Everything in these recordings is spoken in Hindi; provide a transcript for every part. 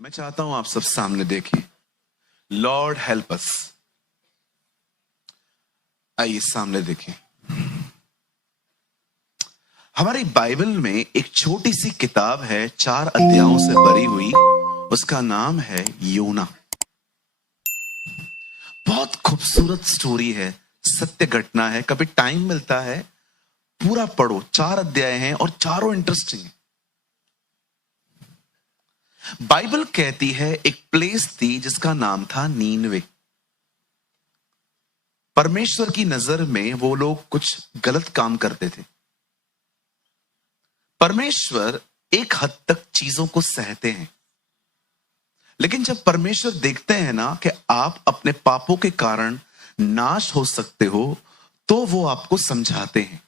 मैं चाहता हूं आप सब सामने देखें। Lord help us. आइए सामने देखें। हमारी बाइबल में एक छोटी सी किताब है, 4 अध्यायों से भरी हुई। उसका नाम है योना। बहुत खूबसूरत स्टोरी है, सत्य घटना है। कभी टाइम मिलता है पूरा पढ़ो। 4 अध्याय हैं और चारों इंटरेस्टिंग है। बाइबल कहती है एक प्लेस थी जिसका नाम था नीनवे। परमेश्वर की नजर में वो लोग कुछ गलत काम करते थे। परमेश्वर एक हद तक चीजों को सहते हैं, लेकिन जब परमेश्वर देखते हैं ना कि आप अपने पापों के कारण नाश हो सकते हो, तो वो आपको समझाते हैं।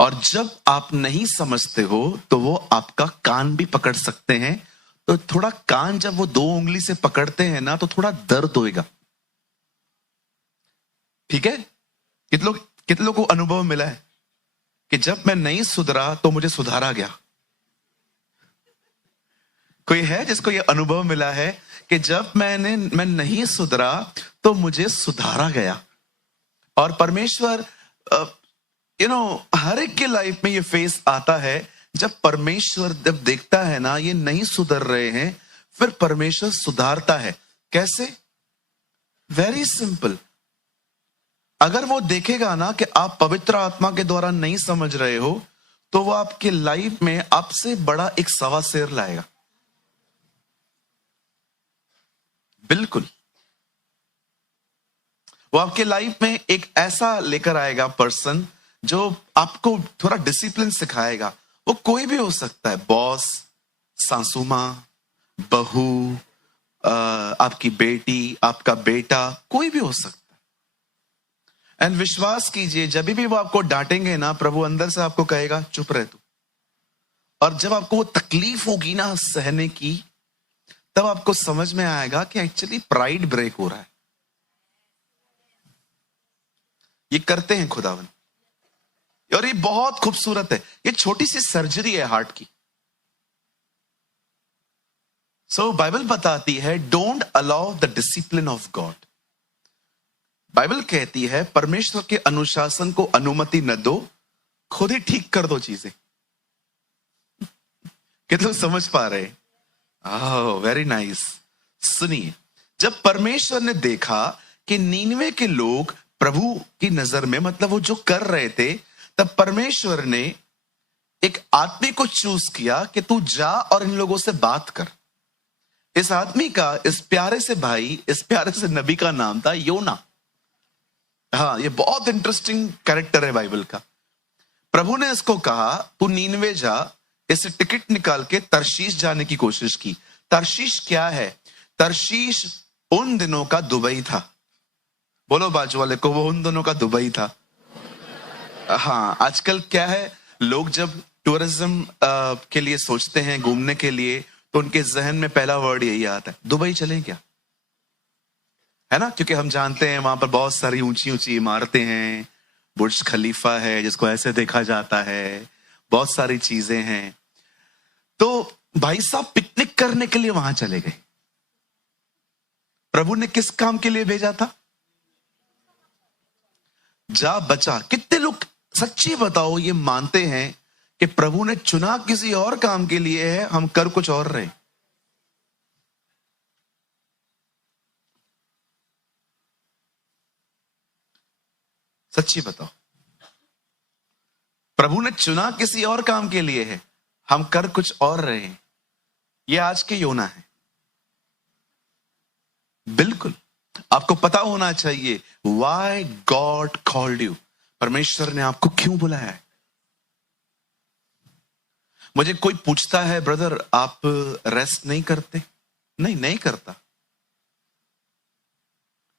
और जब आप नहीं समझते हो तो वो आपका कान भी पकड़ सकते हैं। तो थोड़ा कान जब वो 2 उंगली से पकड़ते हैं ना, तो थोड़ा दर्द होएगा। ठीक है? कितने लोगों को अनुभव मिला है कि जब मैं नहीं सुधरा तो मुझे सुधारा गया? कोई है जिसको ये अनुभव मिला है कि जब मैं नहीं सुधरा तो मुझे सुधारा गया? और परमेश्वर हर एक के लाइफ में ये फेस आता है। जब परमेश्वर जब देखता है ना ये नहीं सुधर रहे हैं, फिर परमेश्वर सुधारता है। कैसे? Very simple. अगर वो देखेगा ना कि आप पवित्र आत्मा के द्वारा नहीं समझ रहे हो, तो वो आपके लाइफ में आपसे बड़ा एक सवा शेर लाएगा। बिल्कुल, वो आपके लाइफ में एक ऐसा लेकर आएगा पर्सन जो आपको थोड़ा डिसिप्लिन सिखाएगा। वो कोई भी हो सकता है, बॉस, सासू मां, बहू, आपकी बेटी, आपका बेटा, कोई भी हो सकता है। एंड विश्वास कीजिए, जब भी वो आपको डांटेंगे ना, प्रभु अंदर से आपको कहेगा चुप रह तू। और जब आपको वो तकलीफ होगी ना सहने की, तब आपको समझ में आएगा कि एक्चुअली प्राइड ब्रेक हो रहा है। ये करते हैं खुदावन, और ये बहुत खूबसूरत है। ये छोटी सी सर्जरी है हार्ट की। सो बाइबल बताती है don't allow the discipline of God. Bible कहती है परमेश्वर के अनुशासन को अनुमति न दो, खुद ही ठीक कर दो चीजें। कितने लोग समझ पा रहे? Very nice. सुनिए, जब परमेश्वर ने देखा कि नीनवे के लोग प्रभु की नजर में, मतलब वो जो कर रहे थे, तब परमेश्वर ने एक आदमी को चूज किया कि तू जा और इन लोगों से बात कर। इस आदमी का, इस प्यारे से भाई, इस प्यारे से नबी का नाम था योना। हाँ, ये बहुत इंटरेस्टिंग कैरेक्टर है बाइबल का। प्रभु ने इसको कहा तू नीनवे जा। इसे टिकट निकाल के तरशीश जाने की कोशिश की। तरशीश क्या है? तरशीश उन दिनों का दुबई था। बोलो बाजू वाले को, वो उन दिनों का दुबई था। हाँ, आजकल क्या है, लोग जब टूरिज्म के लिए सोचते हैं, घूमने के लिए, तो उनके जहन में पहला वर्ड यही आता है, दुबई चलें क्या? है ना? क्योंकि हम जानते हैं वहां पर बहुत सारी ऊंची ऊंची इमारतें हैं, बुर्ज खलीफा है जिसको ऐसे देखा जाता है, बहुत सारी चीजें हैं। तो भाई साहब पिकनिक करने के लिए वहां चले गए। प्रभु ने किस काम के लिए भेजा था? जा बचा। कितने लोग सच्ची बताओ ये मानते हैं कि प्रभु ने चुना किसी और काम के लिए है, हम कर कुछ और रहे? सच्ची बताओ, प्रभु ने चुना किसी और काम के लिए है, हम कर कुछ और रहे हैं। ये आज के योना है। बिल्कुल, आपको पता होना चाहिए व्हाई गॉड कॉल्ड यू। परमेश्वर ने आपको क्यों बुलाया है। मुझे कोई पूछता है, ब्रदर आप रेस्ट नहीं करते? नहीं करता।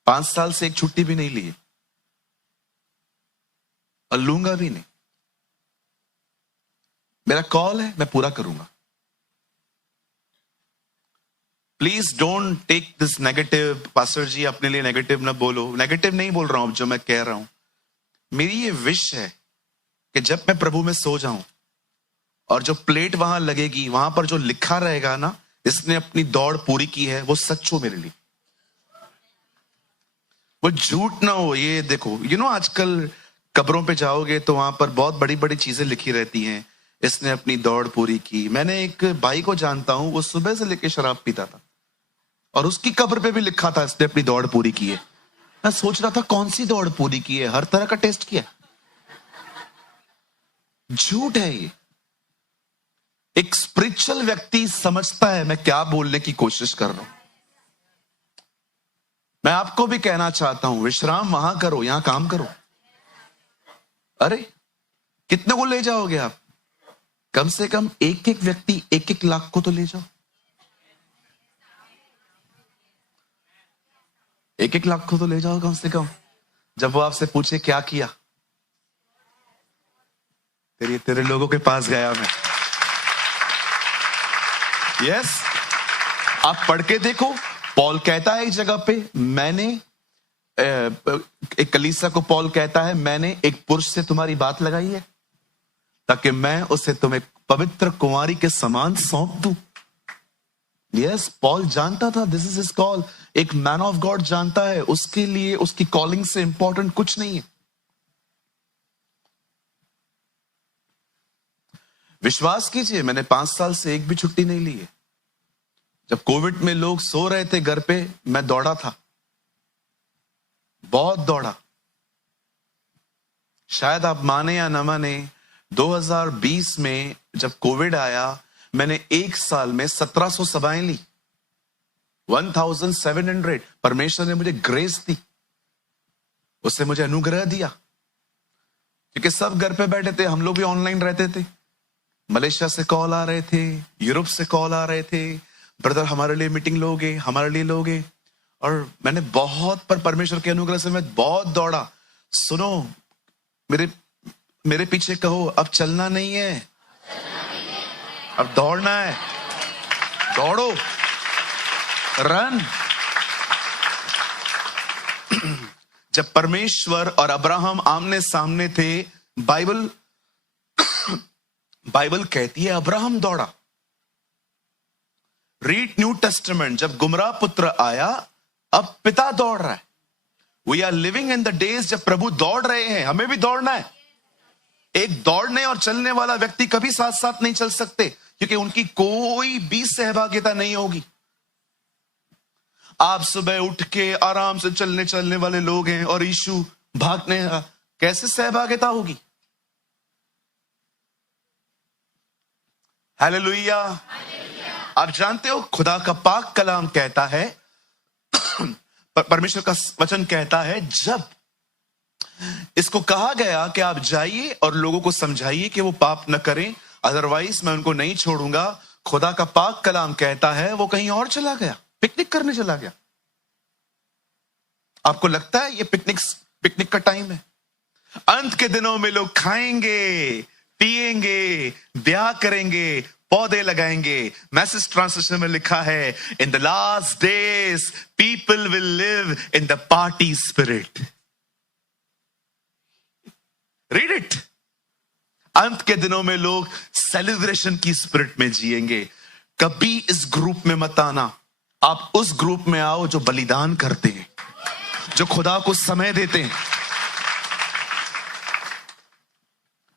5 साल से एक छुट्टी भी नहीं ली है, और लूंगा भी नहीं। मेरा कॉल है, मैं पूरा करूंगा। Please don't take this negative. Pastor ji अपने लिए नेगेटिव ना बोलो। नेगेटिव नहीं बोल रहा हूं, जो मैं कह रहा हूं, मेरी ये विश है कि जब मैं प्रभु में सो जाऊं और जो प्लेट वहां लगेगी, वहां पर जो लिखा रहेगा ना, इसने अपनी दौड़ पूरी की है, वो सच हो मेरे लिए, वो झूठ ना हो। ये देखो, आजकल कब्रों पे जाओगे तो वहां पर बहुत बड़ी बड़ी चीजें लिखी रहती हैं, इसने अपनी दौड़ पूरी की। मैंने एक भाई को जानता हूं, वो सुबह से लेकर शराब पीता था और उसकी कब्र पे भी लिखा था इसने अपनी दौड़ पूरी की है। मैं सोच रहा था कौन सी दौड़ पूरी की है, हर तरह का टेस्ट किया। झूठ है ये। एक स्पिरिचुअल व्यक्ति समझता है मैं क्या बोलने की कोशिश कर रहा हूं। मैं आपको भी कहना चाहता हूं, विश्राम वहां करो, यहां काम करो। अरे कितने को ले जाओगे आप? कम से कम एक एक व्यक्ति 1-1 लाख को तो ले जाओ। 1-1 लाख को तो ले जाओ कम से कम। जब वो आपसे पूछे क्या किया, तेरे लोगों के पास गया मैं। यस, आप पढ़ के देखो, पॉल कहता है एक जगह पे, मैंने एक कलीसिया को पॉल कहता है, मैंने एक पुरुष से तुम्हारी बात लगाई है ताकि मैं उसे तुम्हें पवित्र कुंवारी के समान सौंप दूं। यस, पॉल जानता था दिस इज हिज कॉल। एक मैन ऑफ गॉड जानता है उसके लिए उसकी कॉलिंग से इंपॉर्टेंट कुछ नहीं है। विश्वास कीजिए, मैंने 5 साल से एक भी छुट्टी नहीं ली है। जब कोविड में लोग सो रहे थे घर पे, मैं दौड़ा था, बहुत दौड़ा। शायद आप माने या ना माने, 2020 में जब कोविड आया, मैंने एक साल में 1700 सभाएं ली, 1700। परमेश्वर ने मुझे ग्रेस दी, उससे मुझे अनुग्रह दिया, क्योंकि सब घर पे बैठे थे, हम लोग भी ऑनलाइन रहते थे। मलेशिया से कॉल आ रहे थे, यूरोप से कॉल आ रहे थे, ब्रदर हमारे लिए मीटिंग लोगे, हमारे लिए लोगे। और मैंने बहुत, पर परमेश्वर के अनुग्रह से मैं बहुत दौड़ा। सुनो, मेरे पीछे कहो, अब चलना नहीं है, अब दौड़ना है। दौड़ो, रन। जब परमेश्वर और अब्राहम आमने सामने थे, बाइबल कहती है अब्राहम दौड़ा। रीड न्यू टेस्टामेंट, जब गुमराह पुत्र आया, अब पिता दौड़ रहा है। We are living in the days जब प्रभु दौड़ रहे हैं, हमें भी दौड़ना है। एक दौड़ने और चलने वाला व्यक्ति कभी साथ साथ नहीं चल सकते, क्योंकि उनकी कोई भी सहभागिता नहीं होगी। आप सुबह उठ के आराम से चलने वाले लोग हैं और यीशु भागने, कैसे सहभागिता होगी? हालेलुया। आप जानते हो, खुदा का पाक कलाम कहता है, परमेश्वर का वचन कहता है, जब इसको कहा गया कि आप जाइए और लोगों को समझाइए कि वो पाप न करें, अदरवाइज मैं उनको नहीं छोड़ूंगा, खुदा का पाक कलाम कहता है वो कहीं और चला गया, पिकनिक करने चला गया। आपको लगता है ये पिकनिक का टाइम है? अंत के दिनों में लोग खाएंगे, पिएंगे, ब्याह करेंगे, पौधे लगाएंगे। मैसेज ट्रांसलेशन में लिखा है, in the last days people will live in the party spirit. Read it. अंत के दिनों में लोग सेलिब्रेशन की स्पिरिट में जिएंगे। कभी इस ग्रुप में मत आना, आप उस ग्रुप में आओ जो बलिदान करते हैं, जो खुदा को समय देते हैं।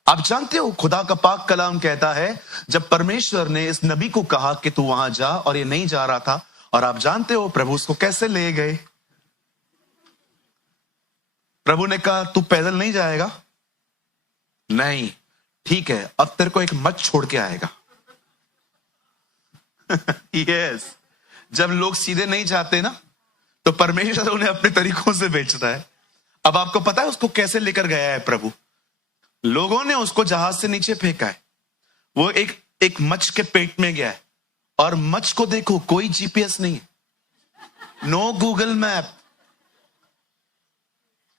आप जानते हो, खुदा का पाक कलाम कहता है, जब परमेश्वर ने इस नबी को कहा कि तू वहां जा, और ये नहीं जा रहा था, और आप जानते हो प्रभु उसको कैसे ले गए। प्रभु ने कहा तू पैदल नहीं जाएगा, नहीं, ठीक है, अब तेरे को एक मत छोड़ के आएगा। यस, जब लोग सीधे नहीं जाते ना, तो परमेश्वर उन्हें अपने तरीकों से बेचता है। अब आपको पता है उसको कैसे लेकर गया है प्रभु? लोगों ने उसको जहाज से नीचे फेंका है, वो एक मच्छ के पेट में गया है, और मच्छ को देखो, कोई जीपीएस नहीं है, नो गूगल मैप।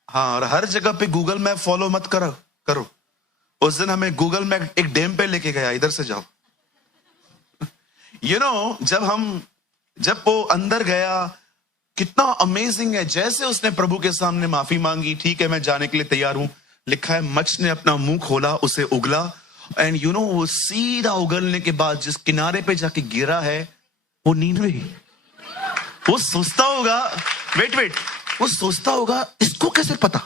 हाँ, और हर जगह पे गूगल मैप फॉलो मत करो। उस दिन हमें गूगल मैप एक डैम पे लेके गया, इधर से जाओ। जब वो अंदर गया, कितना अमेजिंग है। जैसे उसने प्रभु के सामने माफी मांगी, ठीक है मैं जाने के लिए तैयार हूं, लिखा है मच्छ ने अपना मुंह खोला, उसे उगला, एंड वो सीधा उगलने के बाद जिस किनारे पे जाके गिरा है, वो नीनवे, वो सोचता होगा, वेट वेट, वो सोचता होगा इसको कैसे पता,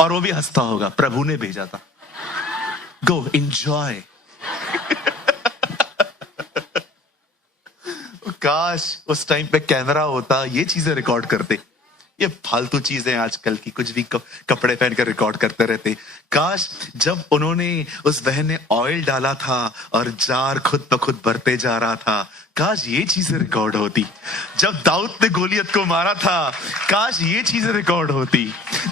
और वो भी हंसता होगा, प्रभु ने भेजा था, गो एंजॉय। काश उस टाइम पे कैमरा होता, ये चीजें रिकॉर्ड करते। ये फालतू चीजें आजकल की, कुछ भी कपड़े पहनकर रिकॉर्ड करते रहते। काश जब उन्होंने, उस बहन ने ऑयल डाला था और जार खुद ब खुद भरते जा रहा था, काश ये चीजें रिकॉर्ड होती। जब दाऊद ने गोलियत को मारा था, काश ये चीजें रिकॉर्ड होती।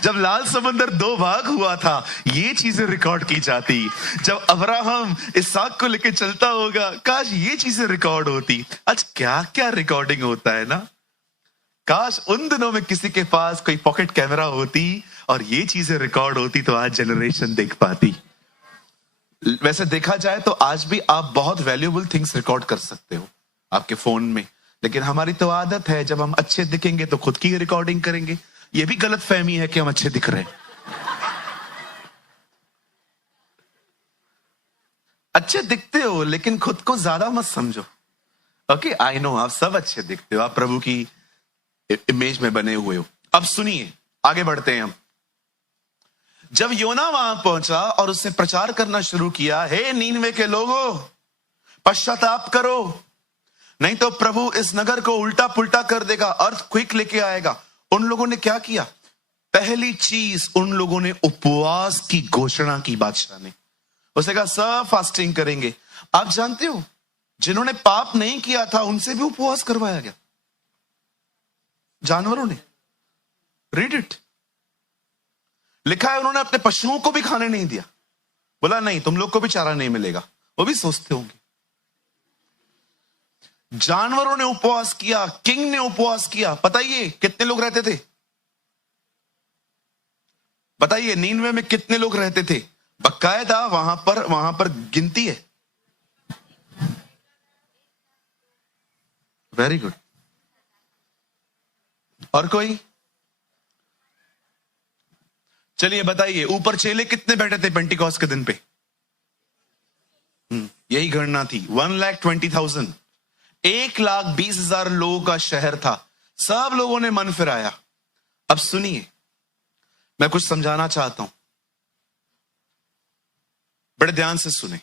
जब लाल समंदर दो भाग हुआ था, ये चीजें रिकॉर्ड की जाती। जब अब्राहम इसहाक को लेके चलता होगा, काश ये चीजें रिकॉर्ड होती। आज क्या क्या रिकॉर्डिंग होता है ना। काश उन दिनों में किसी के पास कोई पॉकेट कैमरा होती और ये चीजें रिकॉर्ड होती, तो आज जनरेशन देख पाती। वैसे देखा जाए तो आज भी आप बहुत वैल्यूएबल थिंग्स रिकॉर्ड कर सकते हो आपके फोन में, लेकिन हमारी तो आदत है जब हम अच्छे दिखेंगे तो खुद की रिकॉर्डिंग करेंगे। ये भी गलत फहमी है कि हम अच्छे दिख रहे हैं। अच्छे दिखते हो लेकिन खुद को ज्यादा मत समझो। ओके, आई नो आप सब अच्छे दिखते हो, आप प्रभु की इमेज में बने हुए हो। अब सुनिए, आगे बढ़ते हैं हम। जब योना वहां पहुंचा और उसने प्रचार करना शुरू किया, हे नीनवे के लोगों, पश्चाताप करो, नहीं तो प्रभु इस नगर को उल्टा पुल्टा कर देगा, अर्थक्वेक लेके आएगा। उन लोगों ने क्या किया? पहली चीज, उन लोगों ने उपवास की घोषणा की। बादशाह ने उसे कहा सब फास्टिंग करेंगे। आप जानते हो, जिन्होंने पाप नहीं किया था उनसे भी उपवास करवाया गया, जानवरों ने। रीड इट, लिखा है उन्होंने अपने पशुओं को भी खाने नहीं दिया। बोला नहीं, तुम लोग को भी चारा नहीं मिलेगा। वो भी सोचते होंगे। जानवरों ने उपवास किया, किंग ने उपवास किया। बताइए कितने लोग रहते थे? बताइए नीनवे में कितने लोग रहते थे? बकायदा वहां पर गिनती है। Very good. और कोई? चलिए बताइए, ऊपर चेले कितने बैठे थे पेंटिकॉस्ट के दिन पे? यही गणना थी, 1,20,000। 1,20,000 लोगों का शहर था। सब लोगों ने मन फिराया। अब सुनिए, मैं कुछ समझाना चाहता हूं, बड़े ध्यान से सुने।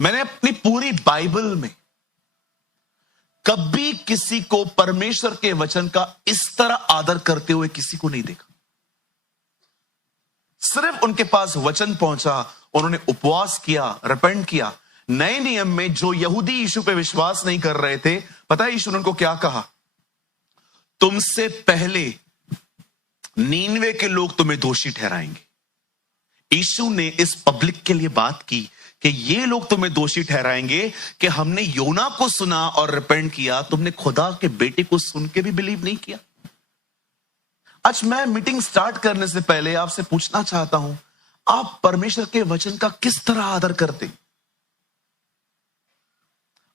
मैंने अपनी पूरी बाइबल में कभी किसी को परमेश्वर के वचन का इस तरह आदर करते हुए किसी को नहीं देखा। सिर्फ उनके पास वचन पहुंचा, उन्होंने उपवास किया, रिपेंट किया। नए नियम में जो यहूदी यीशु पे विश्वास नहीं कर रहे थे, पता है यीशु ने उनको क्या कहा? तुमसे पहले नीनवे के लोग तुम्हें दोषी ठहराएंगे। यीशु ने इस पब्लिक के लिए बात की कि ये लोग तुम्हें दोषी ठहराएंगे कि हमने योना को सुना और रिपेंट किया, तुमने खुदा के बेटे को सुन के भी बिलीव नहीं किया। आज मैं मीटिंग स्टार्ट करने से पहले आपसे पूछना चाहता हूं, आप परमेश्वर के वचन का किस तरह आदर करते?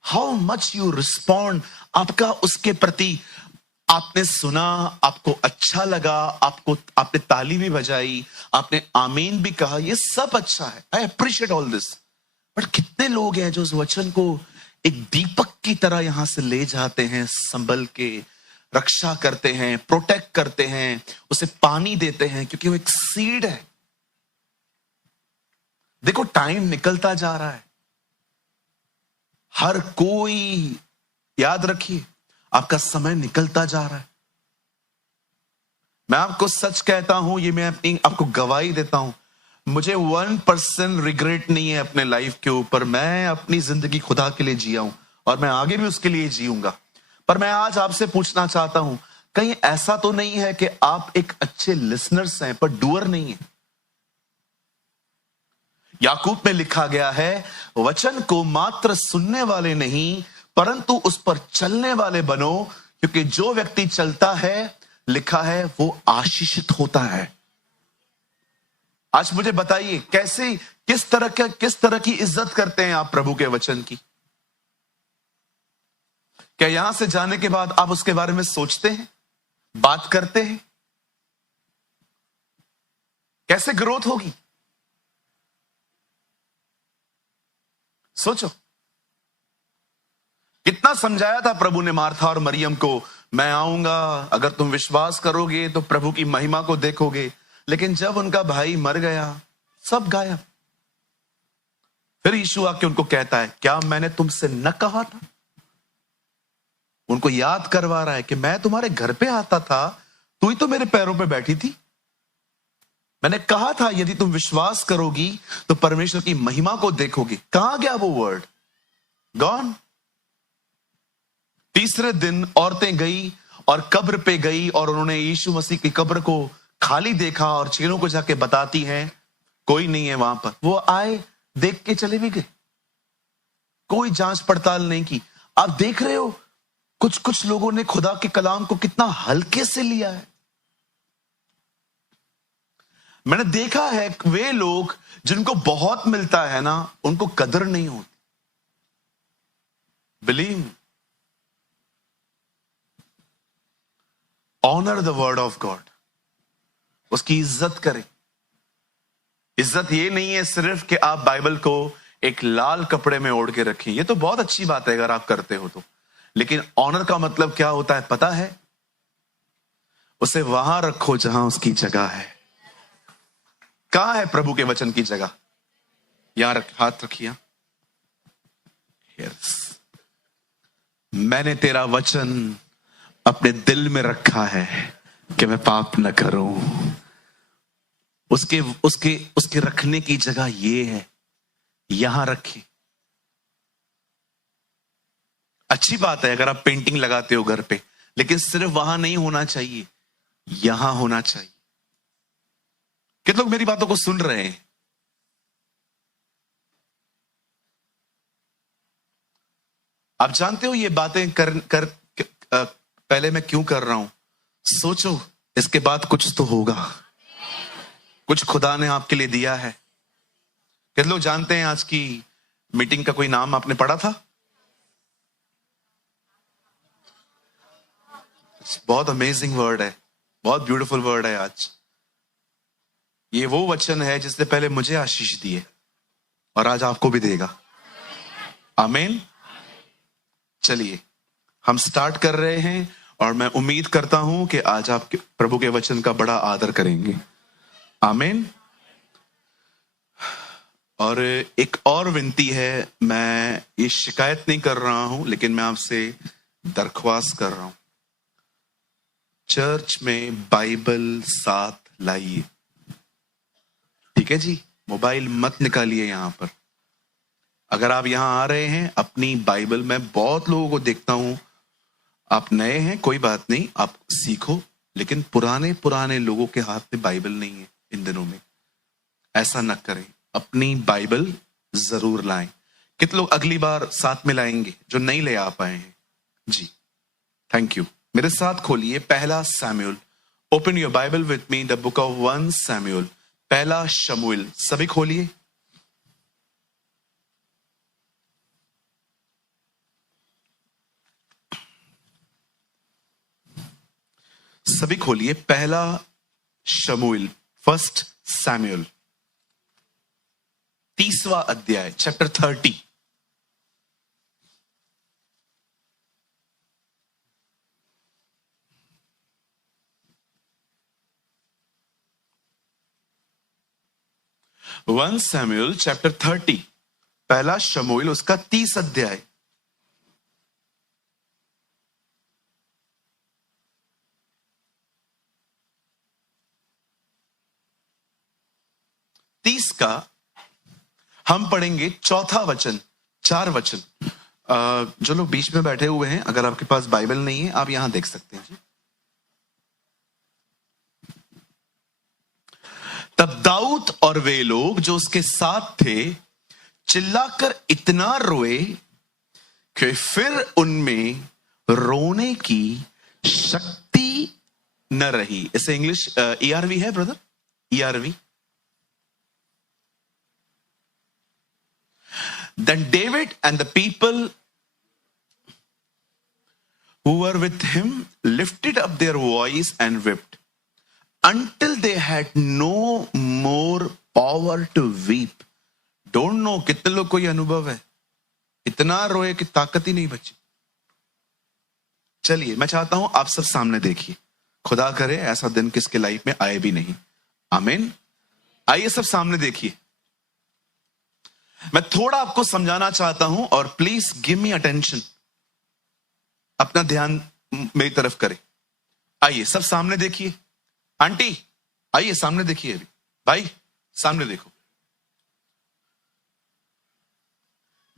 हाउ मच यू रिस्पॉन्ड, आपका उसके प्रति। आपने सुना, आपको अच्छा लगा, आपने ताली भी बजाई, आपने आमीन भी कहा, ये सब अच्छा है, I appreciate all this. But कितने लोग हैं जो उस वचन को एक दीपक की तरह यहां से ले जाते हैं, संभल के रक्षा करते हैं, प्रोटेक्ट करते हैं, उसे पानी देते हैं, क्योंकि वो एक सीड है। देखो टाइम निकलता जा रहा है, हर कोई, याद रखिए आपका समय निकलता जा रहा है। मैं आपको सच कहता हूं, ये मैं अपनी आपको गवाही देता हूं, मुझे 1% रिग्रेट नहीं है अपने लाइफ के ऊपर। मैं अपनी जिंदगी खुदा के लिए जिया हूं और मैं आगे भी उसके लिए जीऊंगा। पर मैं आज आपसे पूछना चाहता हूं, कहीं ऐसा तो नहीं है कि आप एक अच्छे लिसनर्स हैं पर डूअर नहीं है? याकूब में लिखा गया है, वचन को मात्र सुनने वाले नहीं परंतु उस पर चलने वाले बनो, क्योंकि जो व्यक्ति चलता है, लिखा है, वो आशीषित होता है। आज मुझे बताइए, कैसे, किस तरह की इज्जत करते हैं आप प्रभु के वचन की? क्या यहां से जाने के बाद आप उसके बारे में सोचते हैं, बात करते हैं? कैसे ग्रोथ होगी? सोचो। कितना समझाया था प्रभु ने मार्था और मरियम को, मैं आऊंगा, अगर तुम विश्वास करोगे तो प्रभु की महिमा को देखोगे। लेकिन जब उनका भाई मर गया, सब गायब। फिर यीशु आके उनको कहता है, क्या मैंने तुमसे न कहा था? उनको याद करवा रहा है कि मैं तुम्हारे घर पे आता था, तू ही तो मेरे पैरों पे बैठी थी। मैंने कहा था यदि तुम विश्वास करोगी तो परमेश्वर की महिमा को देखोगी। कहां गया वो वर्ड? गॉन। तीसरे दिन औरतें गई और कब्र पे गई और उन्होंने यीशु मसीह की कब्र को खाली देखा और चेलों को जाके बताती हैं कोई नहीं है वहां पर। वो आए, देख के चले भी गए, कोई जांच पड़ताल नहीं की। आप देख रहे हो कुछ कुछ लोगों ने खुदा के कलाम को कितना हल्के से लिया है। मैंने देखा है वे लोग जिनको बहुत मिलता है ना, उनको कदर नहीं होती। Believe, honour the word of God, उसकी इज्जत करें। इज्जत ये नहीं है सिर्फ कि आप बाइबल को एक लाल कपड़े में ओढ़ के रखें, ये तो बहुत अच्छी बात है अगर आप करते हो तो। लेकिन ऑनर का मतलब क्या होता है पता है? उसे वहां रखो जहां उसकी जगह है। कहां है प्रभु के वचन की जगह? यहां हाथ रखिए। यस, मैंने तेरा वचन अपने दिल में रखा है कि मैं पाप न करूं। उसके उसके उसके रखने की जगह ये है, यहां रखिए। अच्छी बात है अगर आप पेंटिंग लगाते हो घर पे, लेकिन सिर्फ वहां नहीं होना चाहिए, यहां होना चाहिए। कितने लोग मेरी बातों को सुन रहे हैं? आप जानते हो ये बातें कर पहले मैं क्यों कर रहा हूं? सोचो, इसके बाद कुछ तो होगा, कुछ खुदा ने आपके लिए दिया है। कितने लोग जानते हैं आज की मीटिंग का कोई नाम आपने पढ़ा था? बहुत अमेजिंग वर्ड है, बहुत ब्यूटीफुल वर्ड है। आज ये वो वचन है जिसने पहले मुझे आशीष दिए और आज आपको भी देगा। आमीन। चलिए हम स्टार्ट कर रहे हैं और मैं उम्मीद करता हूं कि आज आप प्रभु के वचन का बड़ा आदर करेंगे। आमीन। और एक और विनती है, मैं ये शिकायत नहीं कर रहा हूं लेकिन मैं आपसे दरख्वास्त कर रहा हूं, चर्च में बाइबल साथ लाइए। ठीक है जी, मोबाइल मत निकालिए यहां पर। अगर आप यहां आ रहे हैं अपनी बाइबल, मैं बहुत लोगों को देखता हूं, आप नए हैं कोई बात नहीं, आप सीखो, लेकिन पुराने लोगों के हाथ में बाइबल नहीं है इन दिनों में। ऐसा न करें, अपनी बाइबल जरूर लाएं। कितने लोग अगली बार साथ में लाएंगे जो नहीं ले आ पाए हैं? जी, थैंक यू। मेरे साथ खोलिए पहला Samuel. Open your Bible with me, the book of 1 Samuel, पहला शमूएल। सभी खोलिए। सभी खोलिए पहला शमूएल, 1 सैमुएल, 30वां अध्याय, चैप्टर 30। वन सैमुएल चैप्टर 30, पहला शमूएल उसका 30 अध्याय। का हम पढ़ेंगे चौथा वचन, 4 वचन। जो लोग बीच में बैठे हुए हैं, अगर आपके पास बाइबल नहीं है आप यहां देख सकते हैं जी। तब दाऊद और वे लोग जो उसके साथ थे चिल्लाकर इतना रोए कि फिर उनमें रोने की शक्ति न रही। इसे इंग्लिश ईआरवी है brother, ERV. Then David and the people who were with him lifted up their voice and wept until they had no more power to weep. Don't know कितने लोग को ये अनुभव है, इतना रोए कि ताकत ही नहीं बची। चलिए, मैं चाहता हूं आप सब सामने देखिए। खुदा करे ऐसा दिन किसके लाइफ में आए भी नहीं। आमीन। आइए सब सामने देखिए। मैं थोड़ा आपको समझाना चाहता हूं और प्लीज गिव मी अटेंशन। अपना ध्यान मेरी तरफ करें। आइए सब सामने देखिए। आंटी आइए सामने देखिए। अभी भाई सामने देखो,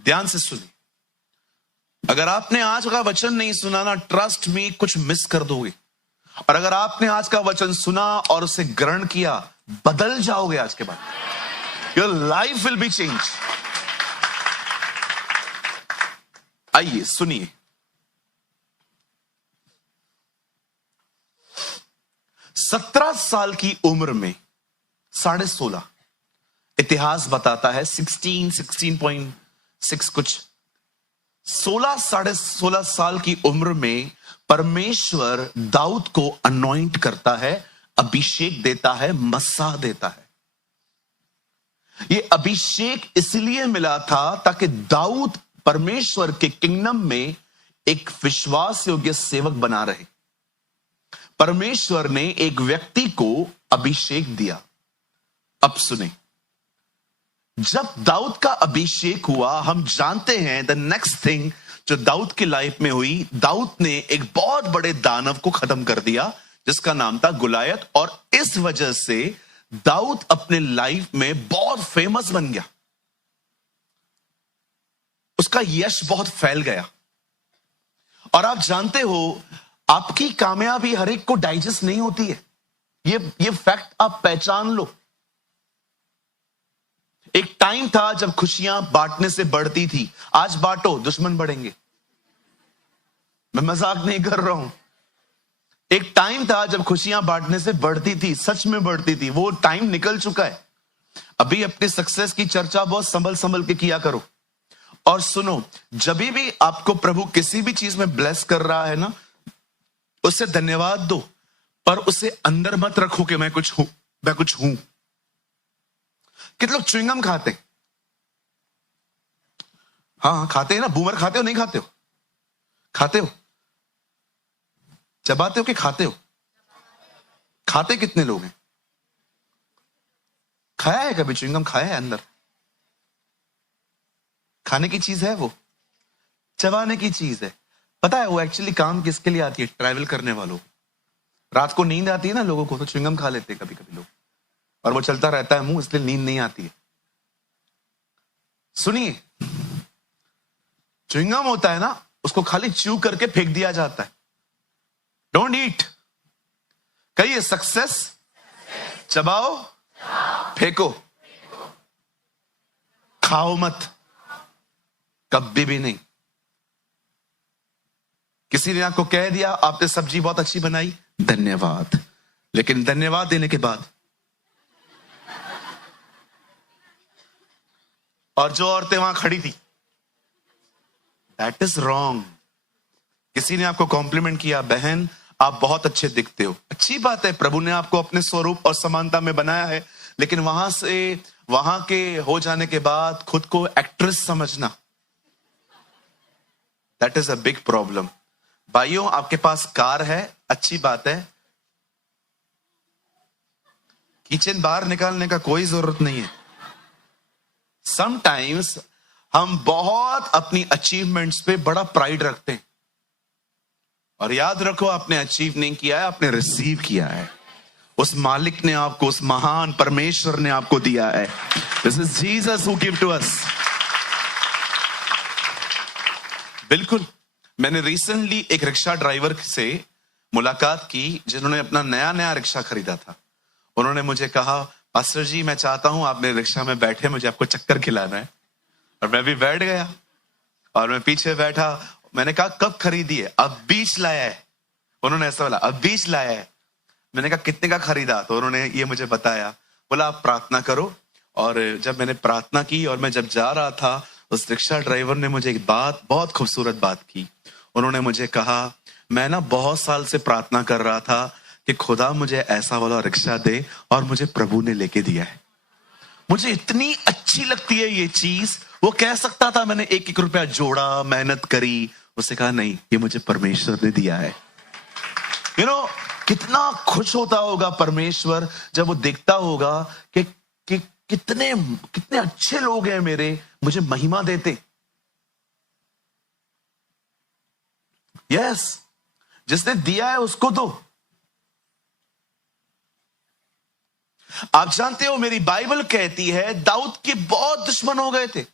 ध्यान से सुनिए। अगर आपने आज का वचन नहीं सुना ना, ट्रस्ट मी, कुछ मिस कर दोगे। और अगर आपने आज का वचन सुना और उसे ग्रहण किया, बदल जाओगे आज के बाद। Your life will be change. आइए सुनिए। सत्रह साल की उम्र में 16.5, इतिहास बताता है 16.6 कुछ, 16.5 साल की उम्र में परमेश्वर दाऊद को अनॉइंट करता है, अभिषेक देता है, मस्सा देता है। यह अभिषेक इसलिए मिला था ताकि दाऊद परमेश्वर के किंगडम में एक विश्वास योग्य सेवक बना रहे। परमेश्वर ने एक व्यक्ति को अभिषेक दिया। अब सुने, जब दाऊद का अभिषेक हुआ, हम जानते हैं द नेक्स्ट थिंग जो दाऊद की लाइफ में हुई, दाऊद ने एक बहुत बड़े दानव को खत्म कर दिया जिसका नाम था गुलायत। और इस वजह से दाऊद अपने लाइफ में बहुत फेमस बन गया। उसका यश बहुत फैल गया। और आप जानते हो, आपकी कामयाबी हर एक को डाइजेस्ट नहीं होती है। ये फैक्ट आप पहचान लो। एक टाइम था जब खुशियां बांटने से बढ़ती थी। आज बांटो, दुश्मन बढ़ेंगे। मैं मजाक नहीं कर रहा हूं। एक टाइम था जब खुशियां बांटने से बढ़ती थी, सच में बढ़ती थी। वो टाइम निकल चुका है। अभी अपनी सक्सेस की चर्चा बहुत संभल संभल के किया करो। और सुनो, जब भी आपको प्रभु किसी भी चीज में ब्लेस कर रहा है ना, उसे धन्यवाद दो, पर उसे अंदर मत रखो कि मैं कुछ हूं, मैं कुछ हूं। कितने लोग च्युइंगम खाते हैं? हाँ खाते हैं ना। बूमर खाते हो नहीं खाते हो? खाते हो? चबाते हो कि खाते हो? खाते कितने लोग हैं? खाया है कभी च्युइंगम? खाया है अंदर? खाने की चीज है वो, चबाने की चीज है। पता है वो एक्चुअली काम किसके लिए आती है? ट्रैवल करने वालों। रात को नींद आती है ना लोगों को, तो च्युइंगम खा लेते हैं कभी कभी लोग, और वो चलता रहता है मुंह, इसलिए नींद नहीं आती है। सुनिए, च्युइंगम होता है ना, उसको खाली च्यू करके फेंक दिया जाता है। Don't eat. कहिए सक्सेस, चबाओ, फेंको, खाओ मत, कभी भी नहीं। किसी ने आपको कह दिया आपने सब्जी बहुत अच्छी बनाई, धन्यवाद, लेकिन धन्यवाद देने के बाद, और जो औरतें वहां खड़ी थी, दैट इज रॉन्ग। किसी ने आपको कॉम्प्लीमेंट किया, बहन आप बहुत अच्छे दिखते हो, अच्छी बात है, प्रभु ने आपको अपने स्वरूप और समानता में बनाया है, लेकिन वहां से वहां के हो जाने के बाद खुद को एक्ट्रेस समझना, that is a big problem. भाइयों, आपके पास कार है, अच्छी बात है, किचन बाहर निकालने का कोई जरूरत नहीं है। समटाइम्स हम बहुत अपनी अचीवमेंट्स पे बड़ा प्राइड रखते हैं, और याद रखो आपने अचीव नहीं किया है, आपने रिसीव किया है। उस मालिक ने आपको, उस महान परमेश्वर ने आपको दिया है। This is Jesus who give to us. बिल्कुल। मैंने रिसेंटली एक रिक्शा ड्राइवर से मुलाकात की जिन्होंने अपना नया नया रिक्शा खरीदा था। उन्होंने मुझे कहा, पास्टर जी मैं चाहता हूं आप मेरे रिक्शा में बैठे, मुझे आपको चक्कर खिलाना है। और मैं भी बैठ गया और मैं पीछे बैठा। मैंने कहा कब खरीदी है? अब बीच लाया है। उन्होंने ऐसा बोला, अब बीच लाया है। मैंने कहा कितने का खरीदा? तो उन्होंने ये मुझे बताया, बोला आप प्रार्थना करो। और जब मैंने प्रार्थना की और मैं जब जा रहा था, उस रिक्शा ड्राइवर ने मुझे एक बात, बहुत खूबसूरत बात की। उन्होंने मुझे कहा, मैं ना बहुत साल से प्रार्थना कर रहा था कि खुदा मुझे ऐसा वाला रिक्शा दे, और मुझे प्रभु ने लेके दिया है। मुझे इतनी अच्छी लगती है ये चीज। वो कह सकता था मैंने 1-1 रुपया जोड़ा, मेहनत करी, उसने कहा नहीं, ये मुझे परमेश्वर ने दिया है। कितना खुश होता होगा परमेश्वर जब वो देखता होगा कि कितने कितने अच्छे लोग हैं मेरे, मुझे महिमा देते। यस, जिसने दिया है उसको दो। आप जानते हो मेरी बाइबल कहती है दाऊद के बहुत दुश्मन हो गए थे,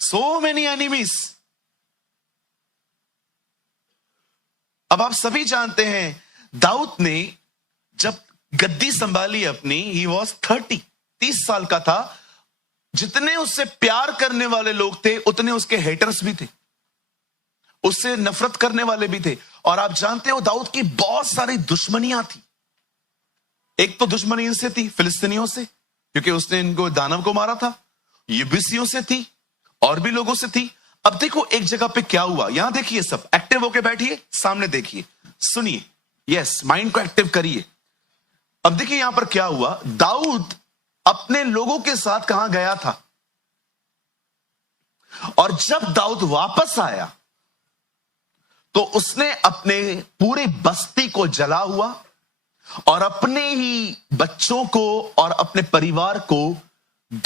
सो मेनी एनिमीज। अब आप सभी जानते हैं दाऊद ने जब गद्दी संभाली अपनी, ही वॉज 30 साल का था। जितने उससे प्यार करने वाले लोग थे उतने उसके हेटर्स भी थे, उससे नफरत करने वाले भी थे। और आप जानते हो दाऊद की बहुत सारी दुश्मनियां थी। एक तो दुश्मनी इनसे थी, फिलिस्तीनियों से, क्योंकि उसने इनको दानव को मारा था। यबूसियों से थी, और भी लोगों से थी। अब देखो एक जगह पे क्या हुआ, यहां देखिए, सब एक्टिव होके बैठिए, सामने देखिए, सुनिए, यस, माइंड को एक्टिव करिए। अब देखिए यहां पर क्या हुआ। दाऊद अपने लोगों के साथ कहां गया था, और जब दाऊद वापस आया तो उसने अपने पूरी बस्ती को जला हुआ और अपने ही बच्चों को और अपने परिवार को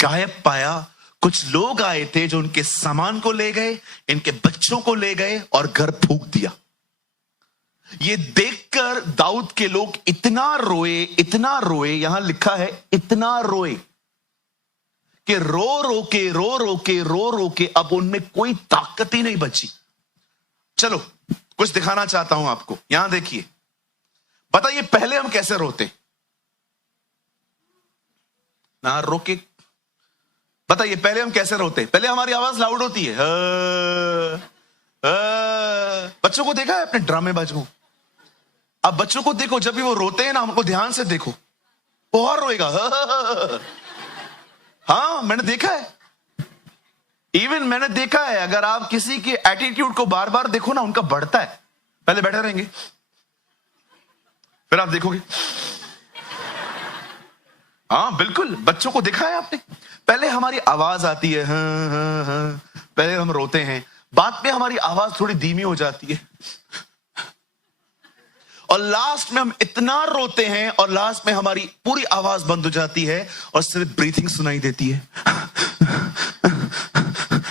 गायब पाया। कुछ लोग आए थे जो उनके सामान को ले गए, इनके बच्चों को ले गए और घर फूंक दिया। ये देखकर दाऊद के लोग इतना रोए, यहां लिखा है इतना रोए कि रो के अब उनमें कोई ताकत ही नहीं बची। चलो कुछ दिखाना चाहता हूं आपको, यहां देखिए। बताइए पहले हम कैसे रोते ना, रोके, बताइए पहले हम कैसे रोते। पहले हमारी आवाज लाउड होती है। बच्चों को देखा है अपने ड्रामेबाज को? अब बच्चों को देखो, जब भी वो रोते हैं ना, हमको ध्यान से देखो, वो और रोएगा। हाँ, मैंने देखा है। इवन मैंने देखा है, अगर आप किसी के एटीट्यूड को बार बार देखो ना, उनका बढ़ता है। पहले बैठे रहेंगे, फिर आप देखोगे। हाँ बिल्कुल, बच्चों को देखा है आपने। पहले हमारी आवाज आती है, हाँ, हाँ, हाँ, पहले हम रोते हैं, बाद में हमारी आवाज थोड़ी धीमी हो जाती है, और लास्ट में हम इतना रोते हैं और लास्ट में हमारी पूरी आवाज बंद हो जाती है और सिर्फ ब्रीथिंग सुनाई देती है।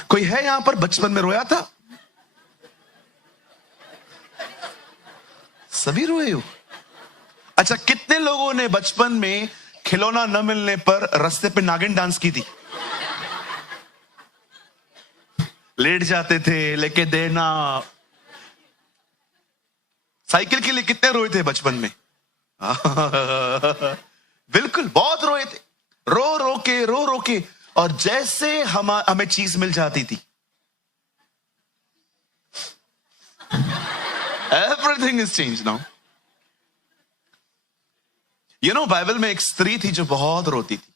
कोई है यहां पर बचपन में रोया था? सभी रोए हो? अच्छा, कितने लोगों ने बचपन में खिलौना न मिलने पर रास्ते पे नागिन डांस की थी? लेट जाते थे, लेके देना। साइकिल के लिए कितने रोए थे बचपन में? बिल्कुल, बहुत रोए थे, रो रो के। और जैसे हमें चीज मिल जाती थी, everything is change now. Bible में एक स्त्री थी जो बहुत रोती थी।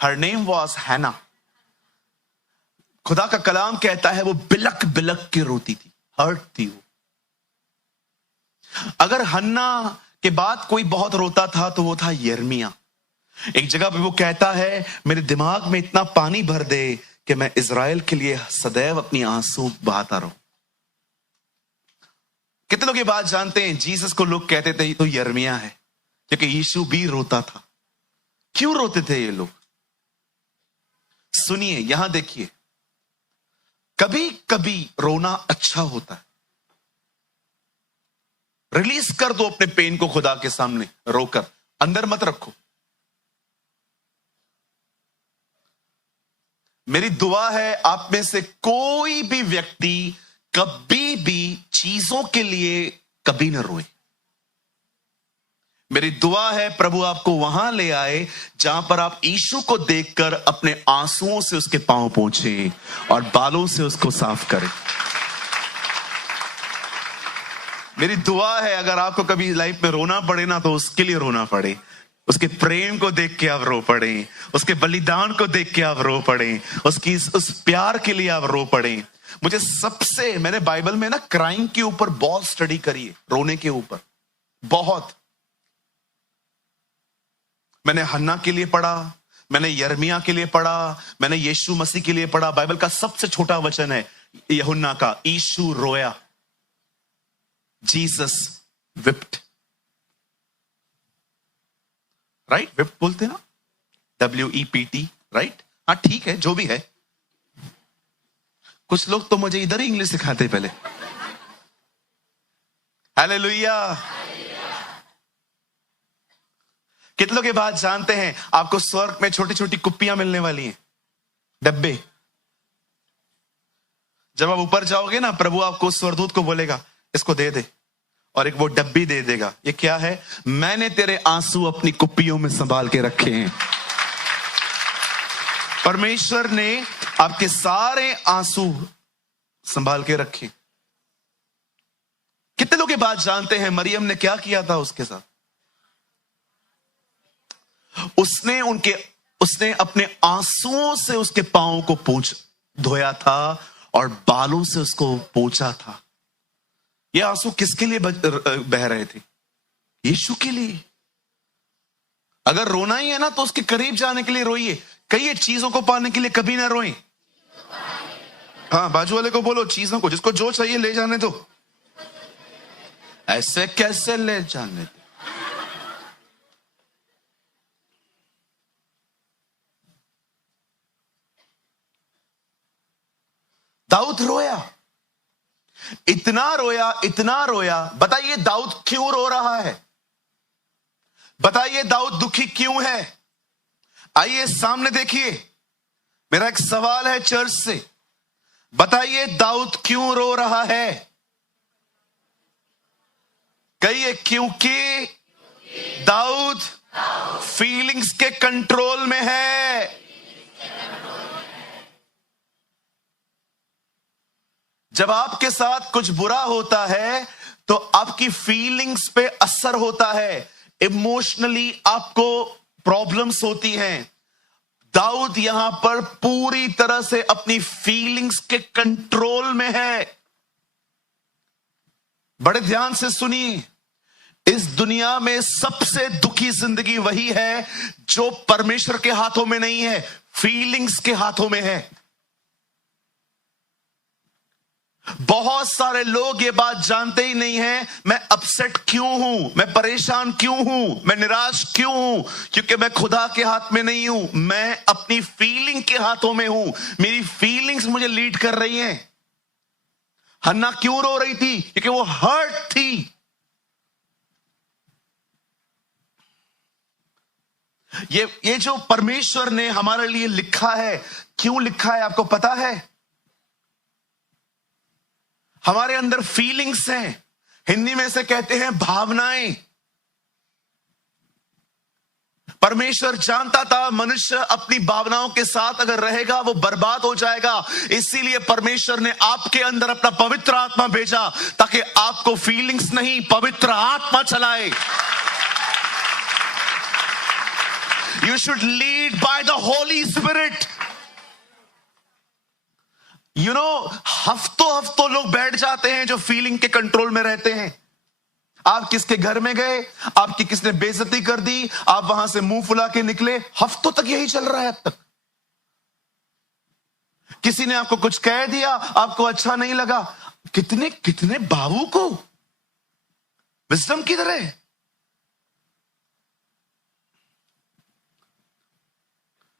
हर नेम वॉज हैना। खुदा का कलाम कहता है वो बिलक बिलक के रोती थी, हर्ट थी वो। अगर हन्ना के बाद कोई बहुत रोता था तो वो था यिर्मयाह। एक जगह पे वो कहता है, मेरे दिमाग में इतना पानी भर दे कि मैं इज़राइल के लिए सदैव अपनी आंसू बहाता रहूं। कितने लोग ये बात जानते हैं, जीसस को लोग कहते थे तो यिर्मयाह है, क्योंकि यीशु भी रोता था। क्यों रोते थे ये लोग? सुनिए, यहां देखिए, कभी कभी रोना अच्छा होता है। रिलीज कर दो अपने पेन को खुदा के सामने, रोकर, अंदर मत रखो। मेरी दुआ है आप में से कोई भी व्यक्ति कभी भी चीजों के लिए कभी न रोए। मेरी दुआ है प्रभु आपको वहां ले आए जहां पर आप यीशु को देखकर अपने आंसुओं से उसके पांव पोंछे और बालों से उसको साफ करें। मेरी दुआ है अगर आपको कभी लाइफ में रोना पड़े ना, तो उसके लिए रोना पड़े, उसके प्रेम को देख के आप रो पड़े, उसके बलिदान को देख के आप रो पड़े, उस प्यार के लिए आप रो पड़े। मैंने बाइबल में ना क्राइम के ऊपर बहुत स्टडी करी है, रोने के ऊपर बहुत। मैंने हन्ना के लिए पढ़ा, मैंने यिर्मयाह के लिए पढ़ा, मैंने यीशु मसीह के लिए पढ़ा। बाइबल का सबसे छोटा वचन है यूहन्ना का, यीशु रोया, जीसस विप्ट, राइट? विप्ट बोलते हैं ना, WEPT, राइट? हाँ ठीक है, जो भी है। कुछ लोग तो मुझे इधर ही इंग्लिश सिखाते पहले। हालेलुया। कितनों के बाद जानते हैं आपको स्वर्ग में छोटी छोटी कुप्पियां मिलने वाली हैं, डब्बे। जब आप ऊपर जाओगे ना, प्रभु आपको स्वर्गदूत को बोलेगा इसको दे दे, और एक वो डब्बी दे देगा। ये क्या है? मैंने तेरे आंसू अपनी कुप्पियों में संभाल के रखे हैं। परमेश्वर ने आपके सारे आंसू संभाल के रखे। कितने लोग के बाद जानते हैं मरियम ने क्या किया था उसके साथ? उसने अपने आंसुओं से उसके पांवों को धोया था और बालों से उसको पोंछा था। ये आंसू किसके लिए बह रहे थे? यीशु के लिए। अगर रोना ही है ना तो उसके करीब जाने के लिए रोइए, कई चीजों को पाने के लिए कभी ना रोएं। हाँ, बाजू वाले को बोलो चीजों को, जिसको जो चाहिए ले जाने दो। ऐसे कैसे ले जाने दो? दाऊद रोया, इतना रोया, इतना रोया। बताइए दाऊद क्यों रो रहा है? बताइए दाऊद दुखी क्यों है? आइए सामने देखिए। मेरा एक सवाल है चर्च से, बताइए दाऊद क्यों रो रहा है? कहिए क्योंकि दाऊद फीलिंग्स के कंट्रोल में है। जब आपके साथ कुछ बुरा होता है तो आपकी फीलिंग्स पे असर होता है, इमोशनली आपको प्रॉब्लम्स होती हैं। दाऊद यहां पर पूरी तरह से अपनी फीलिंग्स के कंट्रोल में है। बड़े ध्यान से सुनिए, इस दुनिया में सबसे दुखी जिंदगी वही है जो परमेश्वर के हाथों में नहीं है, फीलिंग्स के हाथों में है। बहुत सारे लोग ये बात जानते ही नहीं हैं, मैं अपसेट क्यों हूं, मैं परेशान क्यों हूं, मैं निराश क्यों हूं? क्योंकि मैं खुदा के हाथ में नहीं हूं, मैं अपनी फीलिंग के हाथों में हूं। मेरी फीलिंग्स मुझे लीड कर रही हैं। हन्ना क्यों रो रही थी? क्योंकि वो हर्ट थी। ये जो परमेश्वर ने हमारे लिए लिखा है, क्यों लिखा है आपको पता है? हमारे अंदर फीलिंग्स हैं, हिंदी में से कहते हैं भावनाएं। परमेश्वर जानता था मनुष्य अपनी भावनाओं के साथ अगर रहेगा वो बर्बाद हो जाएगा, इसीलिए परमेश्वर ने आपके अंदर अपना पवित्र आत्मा भेजा ताकि आपको फीलिंग्स नहीं, पवित्र आत्मा चलाए। You should lead by the Holy Spirit. You know, हफ्तों लोग बैठ जाते हैं जो फीलिंग के कंट्रोल में रहते हैं। आप किसके घर में गए, आपकी किसने बेइज्जती कर दी, आप वहां से मुंह फुला के निकले, हफ्तों तक यही चल रहा है। अब तक किसी ने आपको कुछ कह दिया, आपको अच्छा नहीं लगा, कितने कितने बाबू को विजडम किधर है?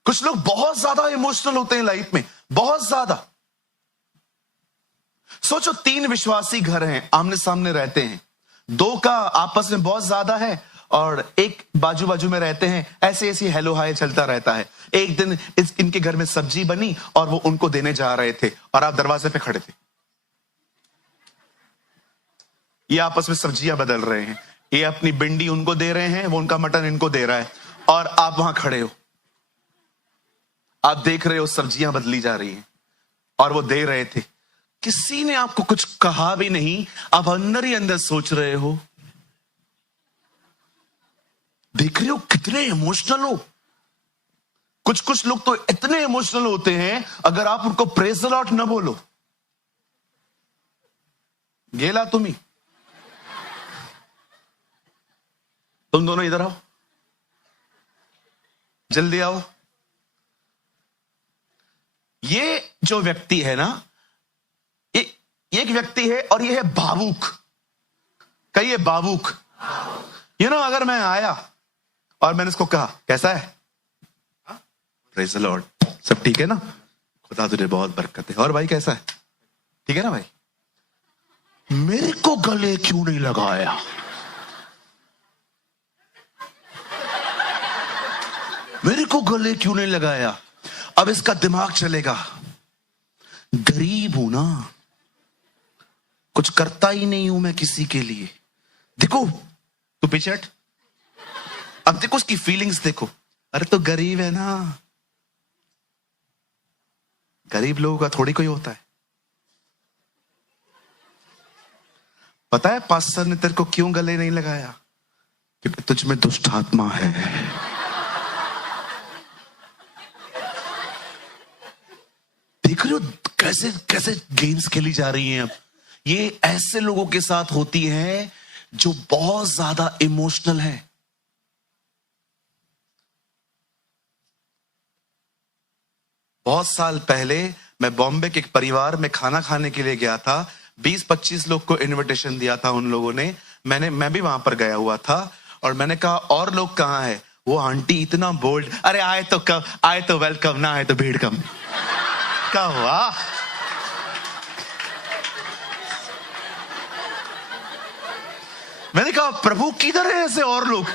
कुछ लोग बहुत ज्यादा इमोशनल होते हैं लाइफ में, बहुत ज्यादा। सोचो 3 विश्वासी घर हैं, आमने सामने रहते हैं, 2 का आपस में बहुत ज्यादा है और एक बाजू बाजू में रहते हैं, ऐसे ऐसी हेलो हाय चलता रहता है। एक दिन इनके घर में सब्जी बनी और वो उनको देने जा रहे थे और आप दरवाजे पे खड़े थे। ये आपस में सब्जियां बदल रहे हैं, ये अपनी भिंडी उनको दे रहे हैं, वो उनका मटन इनको दे रहा है, और आप वहां खड़े हो, आप देख रहे हो सब्जियां बदली जा रही हैं और वो दे रहे थे। किसी ने आपको कुछ कहा भी नहीं, आप अंदर ही अंदर सोच रहे हो। देख रहे हो कितने इमोशनल हो। कुछ लोग तो इतने इमोशनल होते हैं, अगर आप उनको प्रेज द लॉर्ड न बोलो, गेला तुम दोनों इधर आओ, जल्दी आओ। ये जो व्यक्ति है ना, ये एक व्यक्ति है और ये है भावुक। कहिए भावुक। अगर मैं आया और मैंने इसको कहा कैसा है, प्रेज़ द लॉर्ड, सब ठीक है ना, खुदा तुझे बहुत बरकत है, और भाई कैसा है, ठीक है ना भाई, मेरे को गले क्यों नहीं लगाया, मेरे को गले क्यों नहीं लगाया। अब इसका दिमाग चलेगा, गरीब हूं ना, कुछ करता ही नहीं हूं मैं किसी के लिए। देखो तू पीछे हट, अब देखो उसकी फीलिंग्स देखो, अरे तो गरीब है ना, गरीब लोगों का थोड़ी कोई होता है। पता है पास्टर ने तेरे को क्यों गले नहीं लगाया, क्योंकि तुझ में दुष्ट आत्मा है। देख रहे हो कैसे कैसे गेम्स खेली जा रही हैं। अब ये ऐसे लोगों के साथ होती है जो बहुत ज्यादा इमोशनल है। बहुत साल पहले मैं बॉम्बे के एक परिवार में खाना खाने के लिए गया था। 20-25 लोग को इनविटेशन दिया था उन लोगों ने। मैं भी वहां पर गया हुआ था और मैंने कहा और लोग कहाँ हैं। वो आंटी इतना बोल्ड, अरे आए तो कब, आए तो वेलकम, ना आए तो भीड़ कम। क्या हुआ? मैंने कहा प्रभु किधर है ऐसे और लोग,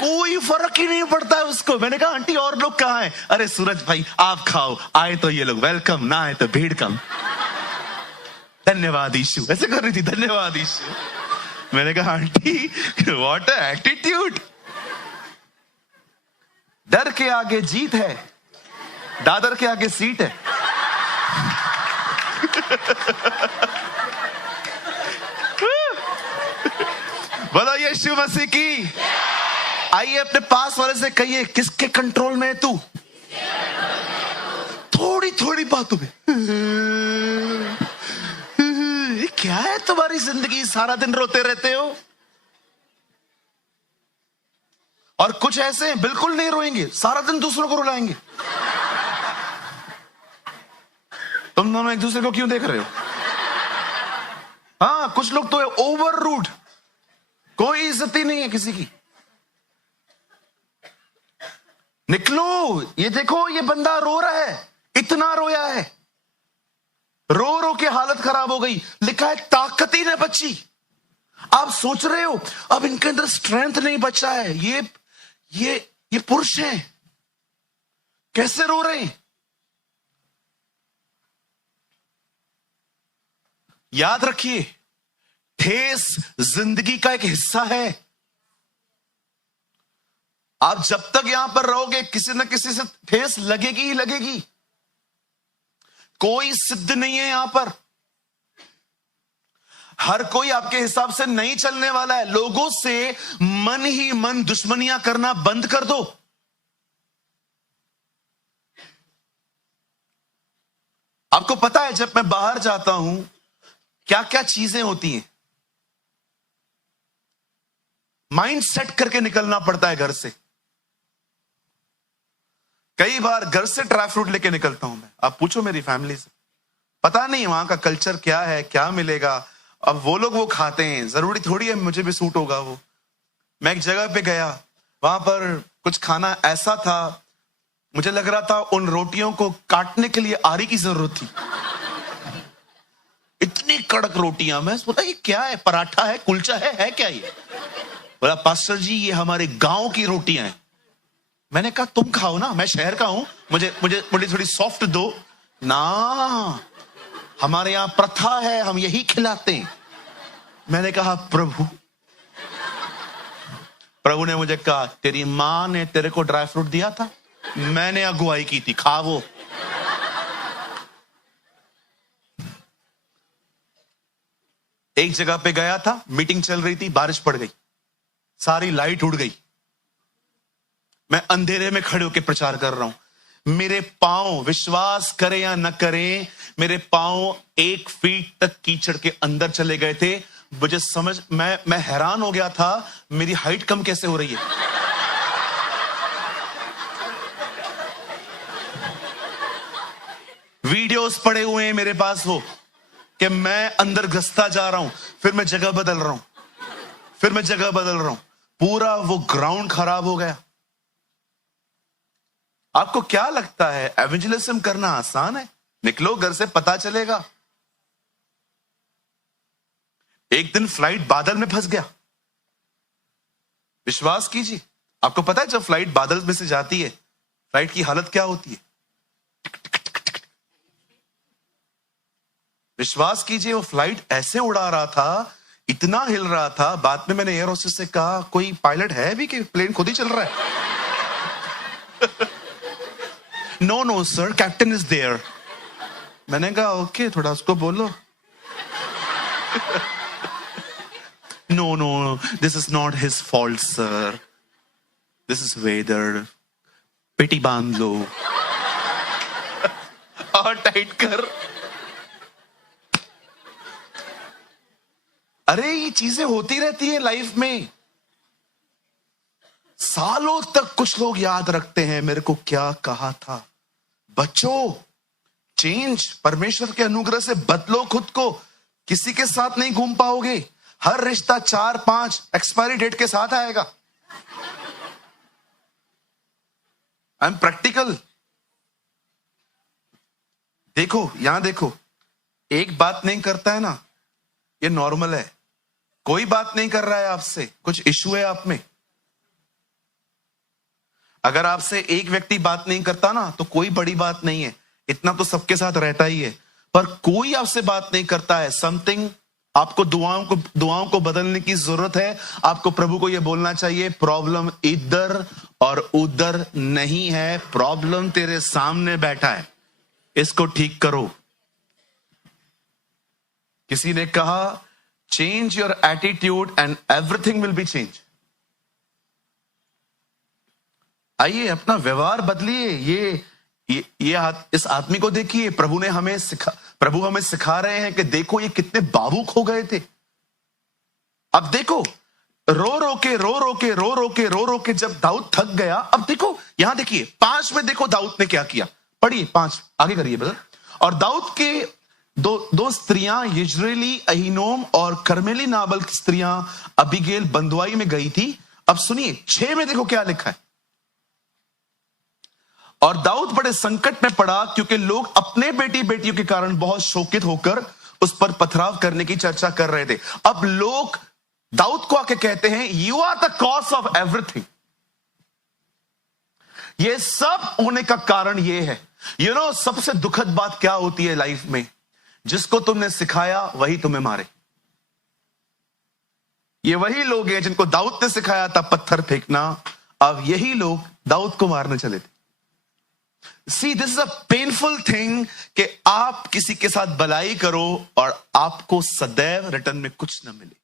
कोई फर्क ही नहीं पड़ता है उसको। मैंने कहा आंटी और लोग कहाँ हैं? अरे सूरज भाई आप खाओ, आए तो ये लोग वेलकम, ना आए तो भीड़ कम। धन्यवाद यीशु, ऐसे कर रही थी, धन्यवाद यीशु। मैंने कहा आंटी व्हाट एटीट्यूड। डर के आगे जीत है, दादर के आगे सीट है। बोलो यीशु मसीह की। आइए अपने पास वाले से कहिए किसके कंट्रोल में है तू। थोड़ी थोड़ी बातों में क्या है तुम्हारी जिंदगी, सारा दिन रोते रहते हो। और कुछ ऐसे हैं बिल्कुल नहीं रोएंगे, सारा दिन दूसरों को रुलाएंगे। तुम दोनों एक दूसरे को क्यों देख रहे हो? हाँ कुछ लोग तो है ओवर रूड, कोई इज्जत ही नहीं है किसी की। निकलो, ये देखो ये बंदा रो रहा है, इतना रोया है, रो रो के हालत खराब हो गई। लिखा है ताकत ही न बची। आप सोच रहे हो अब इनके अंदर स्ट्रेंथ नहीं बचा है, ये पुरुष हैं, कैसे रो रहे हैं। याद रखिए ठेस जिंदगी का एक हिस्सा है। आप जब तक यहां पर रहोगे किसी न किसी से ठेस लगेगी ही लगेगी। कोई सिद्ध नहीं है यहां पर, हर कोई आपके हिसाब से नहीं चलने वाला है। लोगों से मन ही मन दुश्मनियां करना बंद कर दो। आपको पता है जब मैं बाहर जाता हूं क्या क्या चीजें होती हैं। माइंड सेट करके निकलना पड़ता है घर से। कई बार घर से ड्राई फ्रूट लेके निकलता हूं मैं। आप पूछो मेरी फैमिली से, पता नहीं वहां का कल्चर क्या है, क्या मिलेगा। अब वो लोग वो खाते हैं, जरूरी थोड़ी है मुझे भी सूट होगा वो। मैं एक जगह पे गया, वहां पर कुछ खाना ऐसा था, मुझे लग रहा था उन रोटियों को काटने के लिए आरी की जरूरत थी। इतनी कड़क रोटियां। मैं बोला ये क्या है, पराठा है, कुलचा है क्या ये? बोला पास्टर जी ये हमारे गांव की रोटियां हैं। मैंने कहा तुम खाओ ना, मैं शहर का हूं, मुझे मुझे मुझे थोड़ी सॉफ्ट दो ना। हमारे यहां प्रथा है, हम यही खिलाते हैं। मैंने कहा प्रभु ने मुझे कहा तेरी मां ने तेरे को ड्राई फ्रूट दिया था, मैंने अगुवाई की थी, खा वो। एक जगह पे गया था, मीटिंग चल रही थी, बारिश पड़ गई, सारी लाइट उड़ गई। मैं अंधेरे में खड़े होकर प्रचार कर रहा हूं। मेरे पांव, विश्वास करें या न करें, मेरे पांव 1 फीट तक कीचड़ के अंदर चले गए थे। मुझे मैं हैरान हो गया था मेरी हाइट कम कैसे हो रही है। वीडियोस पड़े हुए हैं मेरे पास, वो कि मैं अंदर घसता जा रहा हूं, फिर मैं जगह बदल रहा हूं, फिर मैं जगह बदल रहा हूं, पूरा वो ग्राउंड खराब हो गया। आपको क्या लगता है एवेंजलिज्म करना आसान है? निकलो घर से, पता चलेगा। एक दिन फ्लाइट बादल में फंस गया। विश्वास कीजिए, आपको पता है जब फ्लाइट बादल में से जाती है, फ्लाइट की हालत क्या होती है? विश्वास कीजिए, वो फ्लाइट ऐसे उड़ा रहा था, इतना हिल रहा था। बाद में मैंने एयर होस्टेस से कहा, कोई पायलट है भी कि प्लेन खुद ही चल रहा है? No no sir, captain is there. मैंने कहा ओके, थोड़ा उसको बोलो। No no, this is not his fault sir, this is weather, पेटी बांध लो। और टाइट कर। अरे ये चीजें होती रहती है लाइफ में। सालों तक कुछ लोग याद रखते हैं मेरे को क्या कहा था। बच्चों, चेंज, परमेश्वर के अनुग्रह से बदलो खुद को। किसी के साथ नहीं घूम पाओगे। हर रिश्ता 4-5 एक्सपायरी डेट के साथ आएगा। I am practical. देखो, यहां देखो, एक बात नहीं करता है ना, ये नॉर्मल है। कोई बात नहीं कर रहा है आपसे, कुछ इशू है आप में। अगर आपसे एक व्यक्ति बात नहीं करता ना, तो कोई बड़ी बात नहीं है, इतना तो सबके साथ रहता ही है। पर कोई आपसे बात नहीं करता है, समथिंग, आपको दुआओं को बदलने की जरूरत है। आपको प्रभु को यह बोलना चाहिए, प्रॉब्लम इधर और उधर नहीं है, प्रॉब्लम तेरे सामने बैठा है, इसको ठीक करो। किसी ने कहा, change your attitude and everything will be change. आइए अपना व्यवहार बदलिए। इस आदमी को देखिए, प्रभु हमें सिखा रहे हैं कि देखो ये कितने भावुक हो गए थे। अब देखो, रो रो के जब दाऊद थक गया, अब देखो यहां देखिए 5 में, देखो दाऊद ने क्या किया। पढ़िए 5 आगे करिए ब्रदर। और दाऊद के दो स्त्रियां, यिज्रेली अहीनोम और कर्मेली नाबल की स्त्रियां अबीगेल बंधुआई में गई थी। अब सुनिए 6 में देखो क्या लिखा है। और दाऊद बड़े संकट में पड़ा, क्योंकि लोग अपने बेटियों के कारण बहुत शोकित होकर उस पर पथराव करने की चर्चा कर रहे थे। अब लोग दाऊद को आके कहते हैं, you are the cause of everything. ये सब होने का कारण ये है। सबसे दुखद बात क्या होती है लाइफ में? जिसको तुमने सिखाया वही तुम्हें मारे। ये वही लोग हैं जिनको दाऊद ने सिखाया था पत्थर फेंकना, अब यही लोग दाऊद को मारने चले थे। See, this is a painful thing कि आप किसी के साथ भलाई करो और आपको सदैव रिटर्न में कुछ न मिले।